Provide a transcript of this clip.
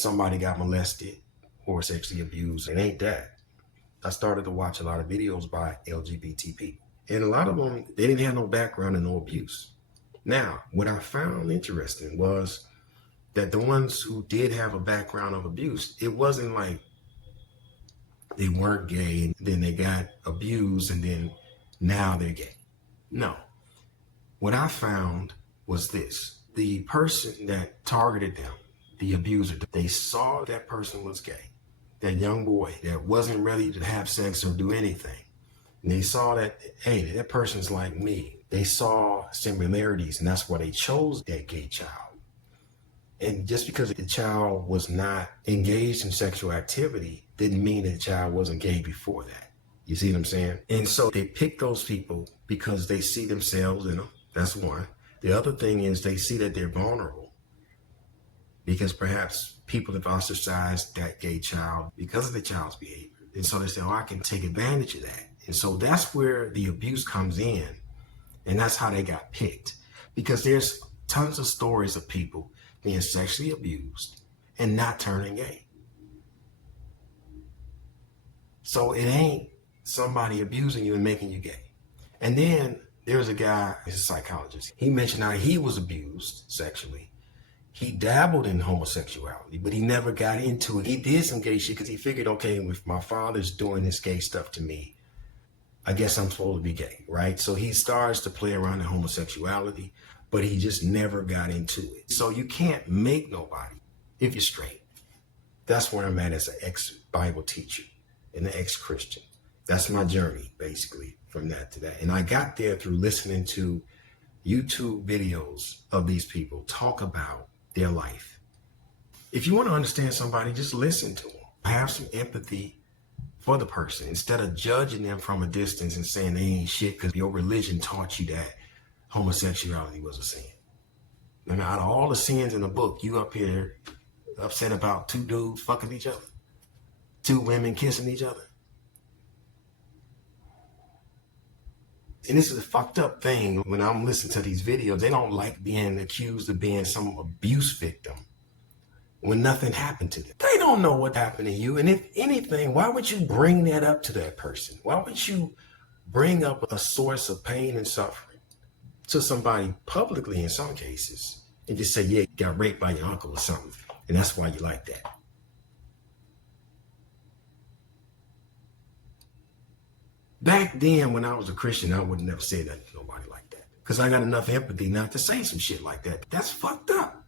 somebody got molested or sexually abused. It ain't that. I started to watch a lot of videos by LGBT people. And a lot of them, they didn't have no background in no abuse. Now, what I found interesting was that the ones who did have a background of abuse, it wasn't like they weren't gay and then they got abused and then now they're gay. No. What I found was this. The person that targeted them, the abuser, they saw that person was gay. That young boy that wasn't ready to have sex or do anything. And they saw that, hey, that person's like me. They saw similarities, and that's why they chose that gay child. And just because the child was not engaged in sexual activity didn't mean that the child wasn't gay before that. You see what I'm saying? And so they pick those people because they see themselves in them. That's one. The other thing is they see that they're vulnerable because perhaps people have ostracized that gay child because of the child's behavior. And so they say, oh, I can take advantage of that. And so that's where the abuse comes in. And that's how they got picked. Because there's tons of stories of people being sexually abused and not turning gay. So it ain't somebody abusing you and making you gay. And then there's a guy, he's a psychologist. He mentioned how he was abused sexually. He dabbled in homosexuality, but he never got into it. He did some gay shit because he figured, okay, if my father's doing this gay stuff to me, I guess I'm supposed to be gay, right? So he starts to play around in homosexuality, but he just never got into it. So you can't make nobody if you're straight. That's where I'm at as an ex-Bible teacher and an ex-Christian. That's my journey, basically, from that to that. And I got there through listening to YouTube videos of these people talk about their life. If you want to understand somebody, just listen to them. Have some empathy for the person instead of judging them from a distance and saying they ain't shit because your religion taught you that homosexuality was a sin. I mean, out of all the sins in the book, you up here upset about two dudes fucking each other, two women kissing each other. And this is a fucked up thing when I'm listening to these videos. They don't like being accused of being some abuse victim when nothing happened to them. They don't know what happened to you. And if anything, why would you bring that up to that person? Why would you bring up a source of pain and suffering to somebody publicly in some cases and just say, yeah, you got raped by your uncle or something, and that's why you like that? Back then, when I was a Christian, I would never say that to nobody like that because I got enough empathy not to say some shit like that. That's fucked up.